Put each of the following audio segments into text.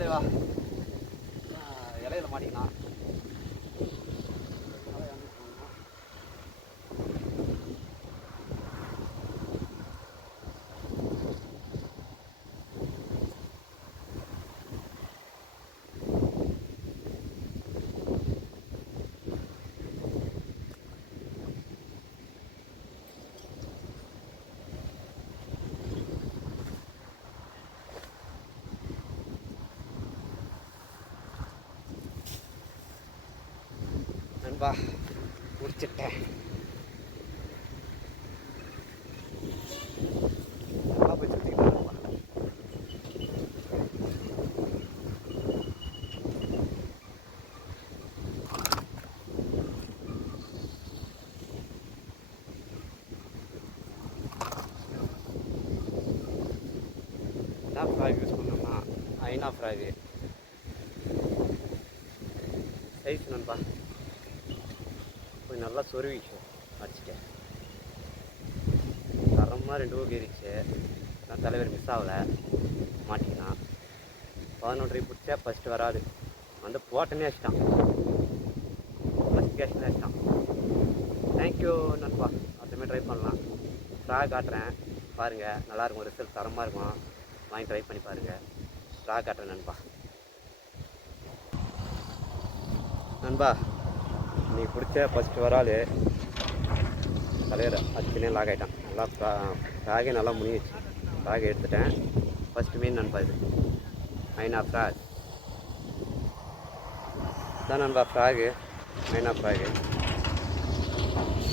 தலைவா இலையில மாட்டிக்கலாம். நண்பா முடிச்சிட்டேன் என்ன ஃப்ராக் யூஸ் பண்ணோம்னா ஐநா ஃப்ராகு சைஸ் நண்பா. நல்லா சொருவிச்சு அடிச்சிட்டேன். தரமாக ரெண்டு ஊருக்கு ஏறிச்சு நான் தலைவர் மிஸ் ஆகலை. மாட்டிக்கினான் பதினொன்றரை பிடிச்சா ஃபஸ்ட்டு வராது. வந்து போட்டனே அடிச்சிட்டான். ஃபஸ்ட் கேஷனே அடிச்சிட்டான் தேங்க்யூ நண்பா. அதுமாதிரி ட்ரை பண்ணலாம். ஸ்ட்ரா காட்டுறேன். பாருங்கள் நல்லாயிருக்கும் ரிசல்ட் தரமாக இருக்கும். வாங்கி ட்ரை பண்ணி பாருங்கள் ஸ்ட்ரா காட்டுறேன் நண்பா. நண்பா நீ பிடிச்ச ஃபஸ்ட்டு வராள் தலைவர் அச்சுனே லாக் ஆகிட்டான் நல்லா ஃப்ரா ஃப்ராகே நல்லா முடிஞ்சிச்சு ஃப்ராக் எடுத்துட்டேன். ஃபஸ்ட்டு மீன் நண்பா இது. மைனா ஃப்ராக் இதான் நண்பா ஃப்ராகு மைனா ஃப்ராகு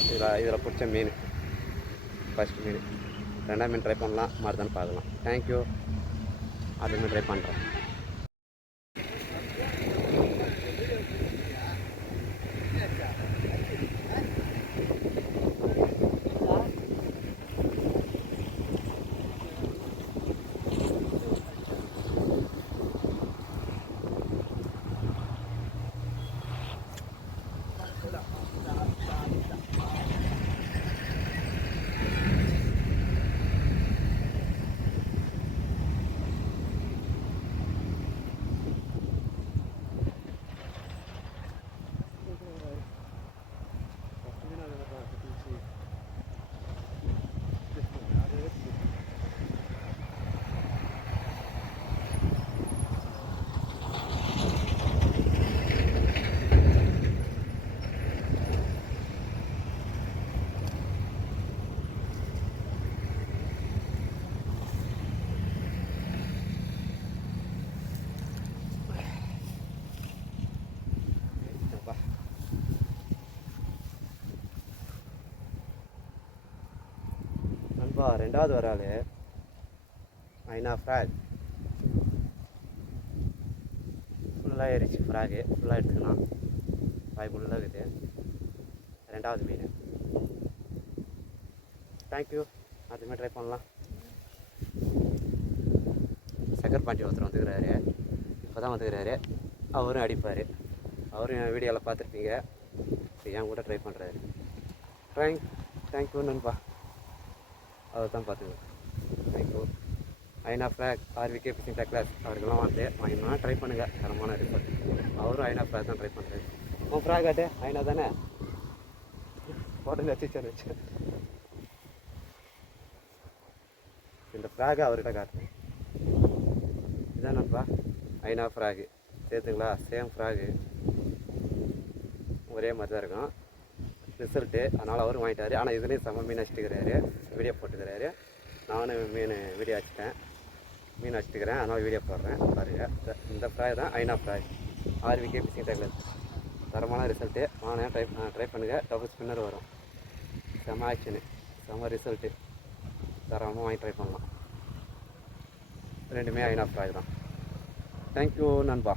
இதில் இதில் பிடிச்ச மீன். ஃபஸ்ட் மீன். ரெண்டாம் மீன் ட்ரை பண்ணலாம். மறுதான் பார்க்கலாம். தேங்க்யூ அதுமாதிரி ட்ரை பண்ணுறேன் அப்பா. நண்பா ரெண்டாவது வராள். ஐநா ஃப்ராக். ஃபுல்லாக ஏறிச்சு ஃப்ராகு ஃபுல்லாக எடுத்துக்கலாம். வாய் ஃபுல்லாக இருக்குது. ரெண்டாவது மீன். தேங்க்யூ அதுமாதிரி ட்ரை பண்ணலாம். சக்கர் பாண்டி ஒருத்தர் வந்துக்கிறாரு. இப்போ தான் வந்துக்கிறாரு. அவரும் அடிப்பார். அவரும் என் வீடியோவில் பார்த்துருப்பீங்க. என் கூட ட்ரை பண்ணுறாரு தேங்க் தேங்க்யூ நண்பா. அதை தான் பார்த்துங்க மைக்ரோ ஐநா ஃப்ளாக் ஆர்விகே பிசிங் கிளாஸ் அவருக்கெல்லாம் வந்து வாங்கினா ட்ரை பண்ணுங்கள் தரமான ரிசல்ட் அவரும் ஐநா ஃப்ளாக் தான் ட்ரை பண்ணுறாரு உன் ஃப்ராக் ஆட்டு ஐநா தானே? உடனே வச்சு வச்சு. இந்த ஃப்ளாகை அவர்கிட்ட காட்டுறேன் இதான் நண்பா ஐநா ஃப்ராகு சேர்த்துங்களா? சேம் ஃப்ராகு ஒரே மாதிரி தான் இருக்கும். ரிசல்ட்டு அதனால் அவரும் வாங்கிட்டாரு. ஆனால் இதுலேயும் செம்ம மீன் அடிச்சுட்டுக்கிறாரு வீடியோ போட்டுக்கிறாரு. நானும் மீன் வீடியோ அடிச்சிட்டேன். மீன் அடிச்சுட்டுக்கிறேன் அதனால் வீடியோ போடுறேன். பாருங்கள் இந்த- ஃப்ராய் தான் ஐநா ஃப்ராய் ஆர்விகே பிசிங் டைமில் தரமான ரிசல்ட்டு வாங்க ட்ரை ட்ரை பண்ணுங்கள் டபுள் ஸ்பின்னர் வரும். செம ஆக்ஷனு செம ரிசல்ட்டு தரமாக வாங்கி ட்ரை பண்ணலாம். ரெண்டுமே ஐநா ஃப்ராய் தான். தேங்க்யூ நண்பா.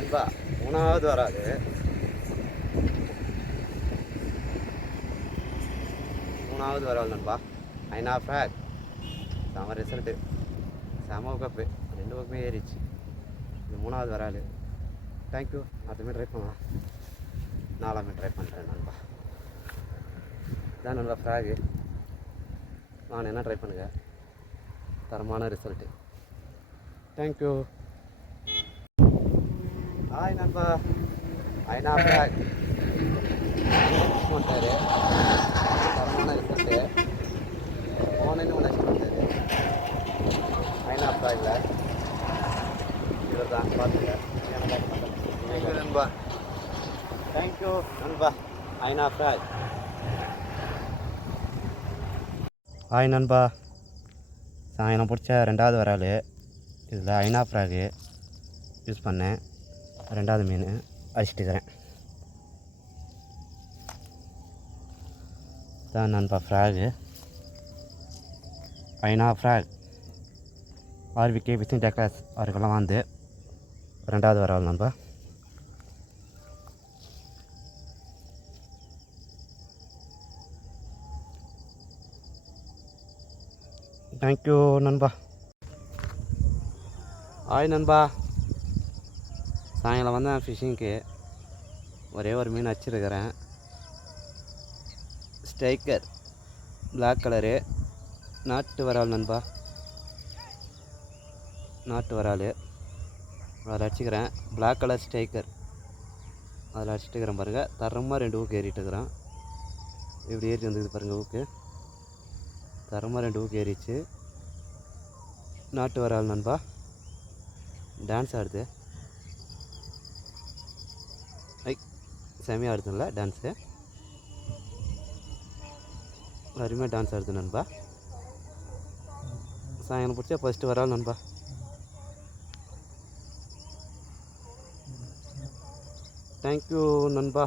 நண்பா மூணாவது வராது. மூணாவது வராது நண்பா. ஐநா ஃப்ராக் செம ரிசல்ட்டு செம கப்பு ரெண்டு பக்கமே ஏறிச்சு இது மூணாவது வராது. தேங்க்யூ அடுத்த ட்ரை பண்ணலாம். நாலாமே ட்ரை பண்ணுறேன் நண்பா. இதான் நண்பா ஃப்ராகு நான் என்ன ட்ரை பண்ணுங்க? தரமான ரிசல்ட்டு தேங்க்யூ ஹாய் நண்பா ஐநா ஃப்ராக் பண்ணுறாரு தரமான ரிசல்ட்டு போனேன்னு நினச்சி பண்ணுறாரு ஐநா ஃப்ராகில் இவர் தான் பார்த்துங்க தேங்க்யூ நண்பா தேங்க்யூ நண்பா ஐநா ஃப்ராக் ஹாய் நண்பா சாயங்காலம் பிடிச்ச ரெண்டாவது வரால் இதில் ஐநா ஃப்ராகு யூஸ் பண்ணேன் ரெண்டாவது மீன் அடிச்சிட்டுக்கிறேன் தான் நண்பா ஃப்ராகு ஐநா ஃப்ராக் ஆர்விகே வித்தின் டெக்லாஸ் அவருக்கெல்லாம் வந்து ரெண்டாவது வரால் நண்பா தேங்க்யூ நண்பா. ஹாய் நண்பா. சாயங்காலம் வந்தேன் ஃபிஷ்ஷிங்க்கு ஒரே ஒரு மீன் வச்சுருக்கிறேன் ஸ்ட்ரைக்கர் பிளாக் கலரு நாட்டு வரால் நண்பா. நாட்டு வரால். அதில் அடிச்சுக்கிறேன். பிளாக் கலர் ஸ்ட்ரைக்கர் அதில் அடிச்சுட்டுக்கிறேன் பாருங்கள் தரமாக ரெண்டு ஊக்கு ஏறிட்டுருக்குறான். இப்படி ஏறி வந்துக்குது பாருங்கள் ஊக்கு. தரமாக ரெண்டு ஊக்கு ஏறிச்சு நாட்டு வரால் நண்பா. டான்ஸ் ஆடுது. செமையாக ஆடுதுல டான்ஸு அருமையாக டான்ஸ் ஆடுது நண்பா. சாயங்காலம் பிடிச்சா ஃபஸ்ட்டு வராது நண்பா. தேங்க்யூ நண்பா.